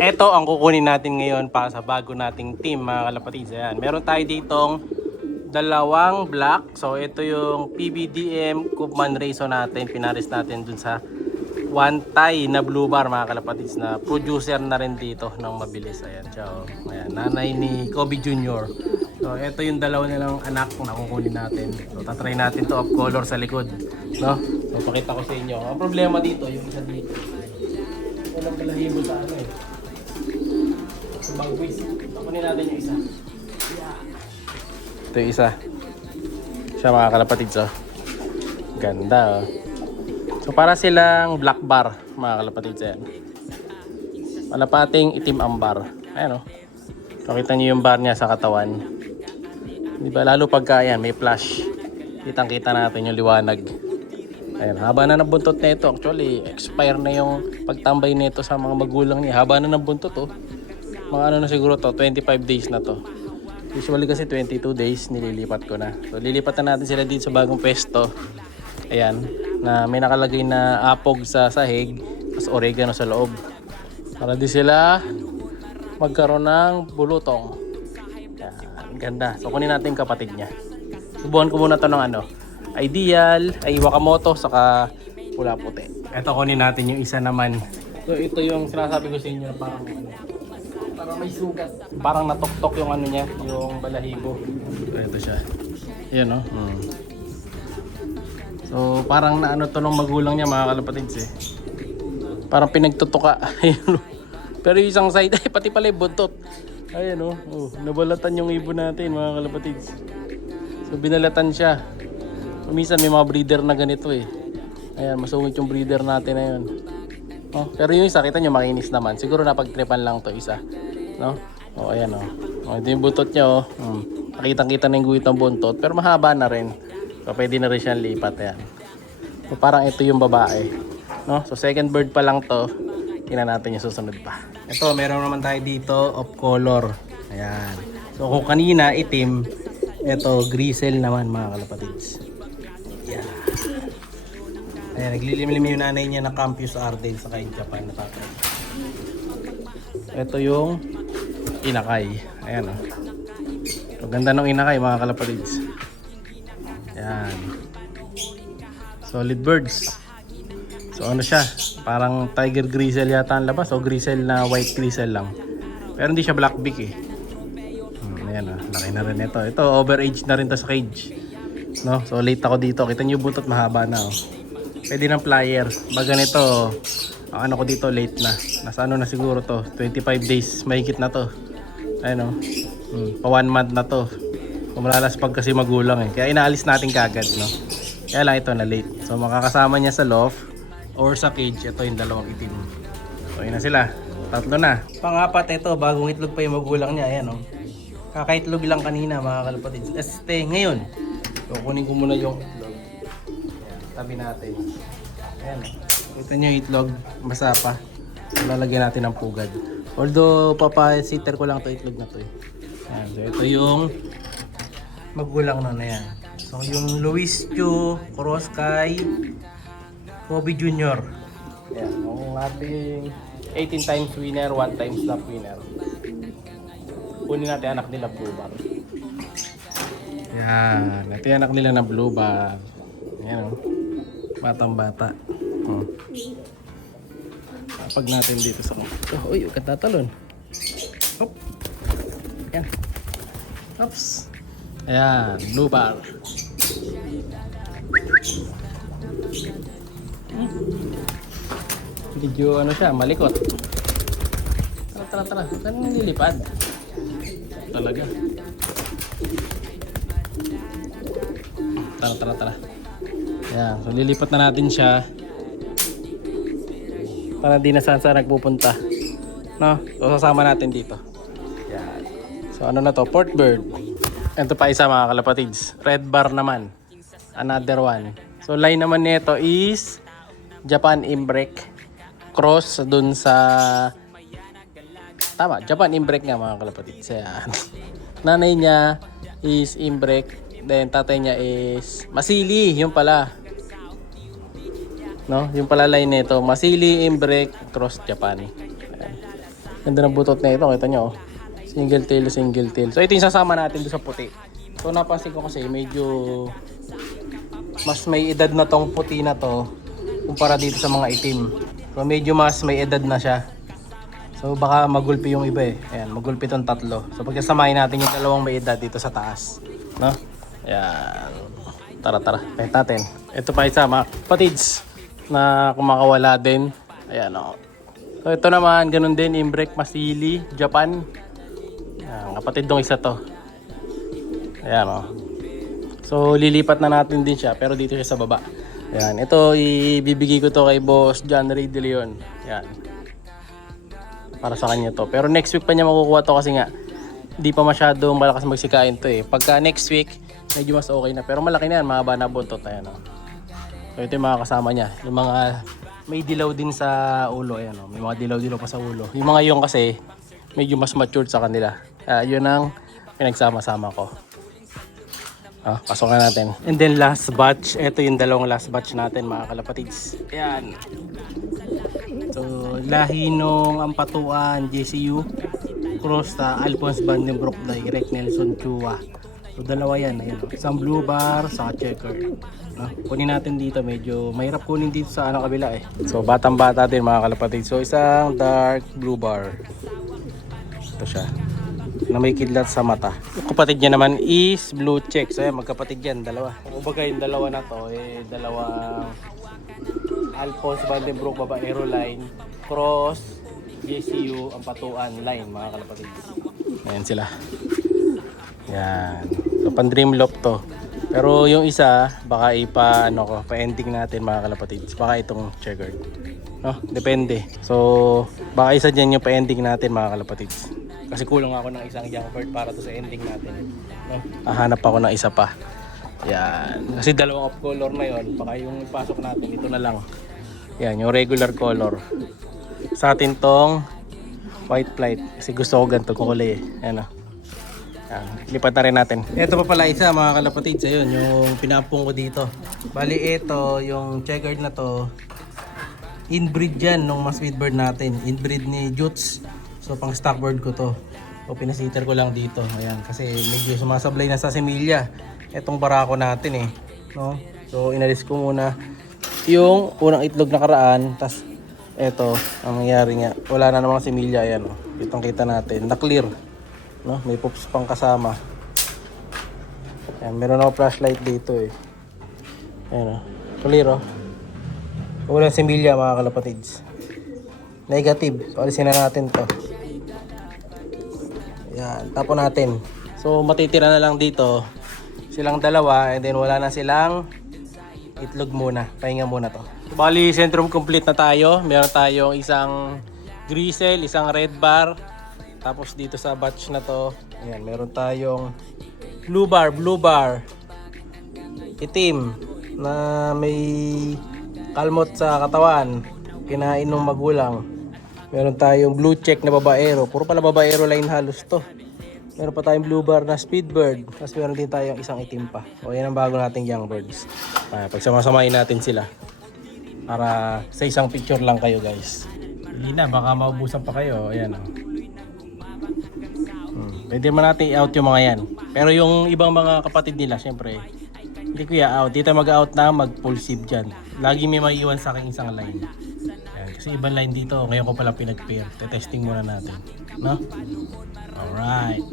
Ito ang kukunin natin ngayon para sa bago nating team mga kalapatids. Ayan. Meron tayo ditong dalawang black. So ito yung PBDM Koopman Racer natin. Pinaris natin dun sa one tie na blue bar mga kalapatids na producer na rin dito ng mabilis. Ayan, ciao. Ayan, nanay ni Kobe Jr. So ito yung dalawa nilang anak na kukunin natin. So tatry natin to off color sa likod, no? So pakita ko sa inyo. Ang problema dito yung isa dito. Walang balahibo sa ano eh. Sa bangwis. Kunin natin yung isa. Ito yung isa. Siya mga kalapatids, oh. Ganda, oh. So para silang black bar mga kalapatids, yan. Malapating itim ang bar. Ayan, oh. Pakita nyo yung bar niya sa katawan. Diba lalo pagka yan, may flash. Kitang kita natin yung liwanag. Ayan, haba na ng buntot na ito. Actually, expire na yung pagtambay nito sa mga magulang niya. Haba na ng buntot, oh. Mga ano na siguro to, 25 days na to. Usually kasi 22 days nililipat ko na. So lilipat na natin sila dito sa bagong pwesto. Ayan, na may nakalagay na apog sa sahig, tapos oregano sa loob. Para di sila magkaroon ng bulutong. Ayan, ganda. So kunin natin yung kapatid niya. Subuhan ko muna to ng ano, Ideal, ay Wakamoto, saka pula puti. Ito kunin natin yung isa naman. So ito yung sinasabi ko sa inyo na parang may sugat. Parang natuktok yung ano niya, yung balahibo. So ito siya. Ayan, oh. So parang naano to ng magulang niya mga kalapatids eh. Parang pinagtutuka. Pero yung isang side ay pati pala yung buntot. Ayan, oh. Nabalatan yung ibon natin mga kalapatids. So binalatan siya. Minsan may mga breeder na ganito eh. Ayan, masungit yung breeder natin na yun. Oh, pero yung isa, kita nyo makinis naman. Siguro napagtripan lang to isa. No? Oh, ayan, oh. Oh, ito yung buntot niya, oh. Nakitang-kita na yung guhit ng buntot, pero mahaba na rin. So pwede na rin siyang lipat, ayan. So parang ito yung babae. No? So second bird pa lang to. Tingnan natin yung susunod pa. Ito, meron naman tayo dito of color. Ayan. So kung kanina itim, ito grisel naman mga kalapatids. Yeah. Ayan, naglilimlim yung nanay niya na Campus Arden sa kain Japan na tatay. Ito yung inakay. Ayan, oh. So, ganda ng inakay mga kalapatids. Ayan. Solid birds. So ano siya? Parang tiger grisel yata ang labas o grisel na white grisel lang. Pero hindi siya black beak eh. Ayan, oh. Laki na rin ito. Ito overage na rin to sa cage. No? So late ako dito. Kita niyo buntot mahaba na, oh. Pwede ng plier. Baga nito, ang ano ko dito late na. Nasa ano na siguro to, 25 days mahigit na to. Ayun, oh. Pa 1 month na to. Kumalalas pag kasi magulang eh. Kaya inaalis natin kagad, no. Kaya lang ito na late. So makakasama niya sa loft or sa cage. Ito yung dalawang itim. So yun na sila. Tatlo na. Pangapat ito, bagong itlog pa yung magulang niya. Ayan, oh. Kakaitlog lang kanina mga kalapatids. Ngayon. So kunin ko muna yung itlog. Ayan, tabi natin. Ayan, kita nyo yung itlog, basa pa. Lalagyan natin ng pugad. Although papasitter ko lang to itlog na to eh. Ayan, so ito yung magulang na yan. So yung Luis Chu cross kay Kobe Jr. Ayan, ang ating 18 times winner, 1 times lap winner. Kunin natin anak nila blue bar. Yan, ito yung anak nila na blue bar. Ayan, oh. Batang bata. Pag natin dito sa uy, huwag ka tatalon. Hop. Ayan. Oops. Ayan, blue bar. Medyo ano siya, malikot. Tara. Saan yung nilipad? Talaga. Tara. Ayan, so lilipat na natin siya. Para di na saan nagpupunta. No? So sasama natin dito. Ayan. So ano na to? Port bird. Ito pa isa mga kalapatids. Red bar naman. Another one. So line naman nito is Japan Imbrek. Cross dun sa tama, Japan Imbrek nga mga kalapatids. Ayan. Nanay niya is Imbrek. Then tatay niya is Masili. Yung pala. No? Yung pala line nito. Masili Imbrek Cross Japan. Ayan. Ganda ng butot na ito, kita nyo. Single tail, single tail. So ito yung sasama natin doon sa puti. So napansin ko kasi medyo mas may edad na tong puti na to kumpara dito sa mga itim. So medyo mas may edad na siya. So baka magulpi yung iba eh. Ayan, magulpi tong tatlo. So pagkasamahin natin yung dalawang may edad dito sa taas, no? Ayan. Tara, kahit natin. Ito pa isa, mga kapatids na kumakawala din. Ayan o. So ito naman, ganun din, Imbrek Masili, Japan. Ayan, kapatid dong isa to. Ayan o. So lilipat na natin din siya, pero dito siya sa baba. Ayan, ito ibibigay ko to kay Boss John Ray De Leon. Ayan. Para sa kanya to. Pero next week pa niya makukuha to kasi nga hindi pa masyadong malakas magsikain to eh. Pagka next week, medyo mas okay na. Pero malaki na yan, mahaba na buntot. Ayan o. So ito yung mga kasama niya. Yung mga may dilaw din sa ulo. Ayan o. May mga dilaw-dilaw pa sa ulo. Yung mga yung kasi medyo mas matured sa kanila. Yun ang pinagsama-sama ko. Pasok na natin. And then last batch. Ito yung dalawang last batch natin mga kalapatids. Ayan. So lahi nung Ampatuan JCU cross ta Alphonse Vandenbroek Direct Nelson Chua. So dalawa yan. Ayan. Isang blue bar sa checker. Kunin natin dito. Medyo mahirap kunin dito sa kabila eh. So batang bata din mga kalapatids. So isang dark blue bar. Ito siya. Na may kidlat sa mata. Yung kapatid niya naman is blue check. So ayan, magkapatid yan, dalawa. Kumbaga yung dalawa na to, dalawang Alphonse Vandenbroek Babaero line cross JCU Ampatuan line mga kalapatid. Ayan sila. Yan. So pan dream loop to. Pero yung isa, baka pa-ending natin mga kalapatid. Baka itong checkered. No? Depende. So, baka isa dyan yung pa-ending natin mga kalapatid. Kasi kulang ako ng isang young bird para to sa ending natin. No? Hahanap ako ng isa pa. Yan. Kasi dalawang off color na yon. Baka yung ipasok natin, ito na lang. Yan, yung regular color. Sa atin tong white flight. Kasi gusto ko ganito kulay eh. Yan o. Yan. Lipat na rin natin. Ito pa pala isa mga kalapatids. Ayun, yung pinapong ko dito. Bali ito, yung checkered na to. Inbreed yan nung mas bird natin. Inbreed ni Jutes. So pang stock bird ko to. So pinasiter ko lang dito. Ayan, kasi medyo sumasablay na sa semilya etong barako natin eh, no? So inalis ko muna yung unang itlog na karaan, tas eto ang nangyari nga, wala na namang semilya. Ayan oh. Kitang-kita natin, na clear, no? May poops pang kasama. Ayan, meron ako flashlight dito eh. Ayan oh. Clear oh. Walang semilya mga kalapatids. Negative. So alisin na natin to. Yan, tapon natin. So matitira na lang dito silang dalawa, and then wala na silang itlog muna. Pahinga muna to. Bali, centrum complete na tayo. Meron tayong isang grisel, isang red bar. Tapos dito sa batch na to, ayan, meron tayong blue bar. Itim na may kalmot sa katawan. Kinain ng magulang. Meron tayong blue check na babaero. Puro pala babaero line halos to. Meron pa tayong blue bar na speedbird. Tapos meron din tayong isang itim pa. O yan ang bago nating young birds. Pagsamasamahin natin sila. Para sa isang picture lang kayo guys. Hindi na, baka maubusan pa kayo. Ayan o. Pwede man natin i-out yung mga yan. Pero yung ibang mga kapatid nila, syempre, hindi ko i-out. Dito mag-out na, mag-full sieve dyan. Lagi may maiiwan sa akin isang line. Ayan, kasi ibang line dito. Ngayon ko pala pinag-pair. Testing muna natin. No? Alright.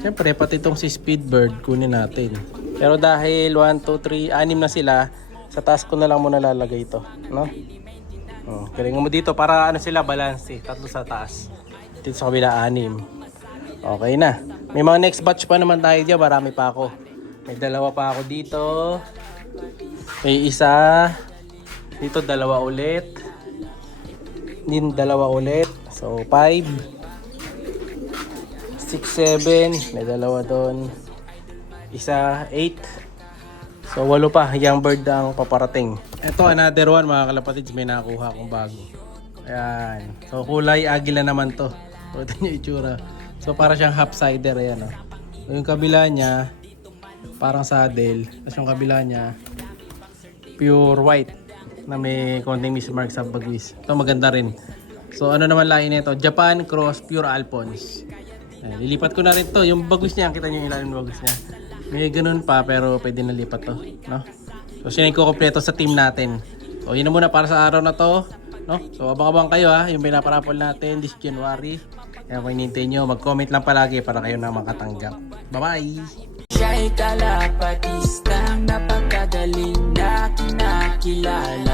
Siyempre, pati itong si Speedbird, kunin natin. Pero dahil 1, 2, 3, 6 na sila, sa taas ko na lang muna lalagay ito. No? Galingan mo dito para ano sila, balance eh. Tatlo sa taas. Dito sa kabila, 6. Okay na. May mga next batch pa naman tayo dyan. Marami pa ako. May dalawa pa ako dito. May isa. Dito dalawa ulit. Din dalawa ulit. So 5. 6, 7, may dalawa doon. Isa, 8. So 8 pa, young bird ang paparating. Ito another one mga kalapatids, may nakuha akong bago. Ayan. So kulay agila naman to. Ito yung itsura. So para siyang half cider, ayan oh. So, yung kabila niya parang saddle, tapos yung kabila niya pure white na may konting mismark sa bagwis. Ito maganda rin. So ano naman lahi nito? Japan Cross Pure Alphons. Ayan, lilipat ko na rin to. Yung bagus niya, kita niyo yung ilalim ng bagus niya. May ganun pa pero pwede na lipat to, no? So siya yung kukumpleto sa team natin. So yun na muna para sa araw na to, no? So abang-abang kayo ha, yung pinaparapol natin this January. Kaya kung hinihintay nyo, mag-comment lang palagi para kayo na makatanggap. Bye-bye! Siya ay kalapatistang napakagaling na kinakilala.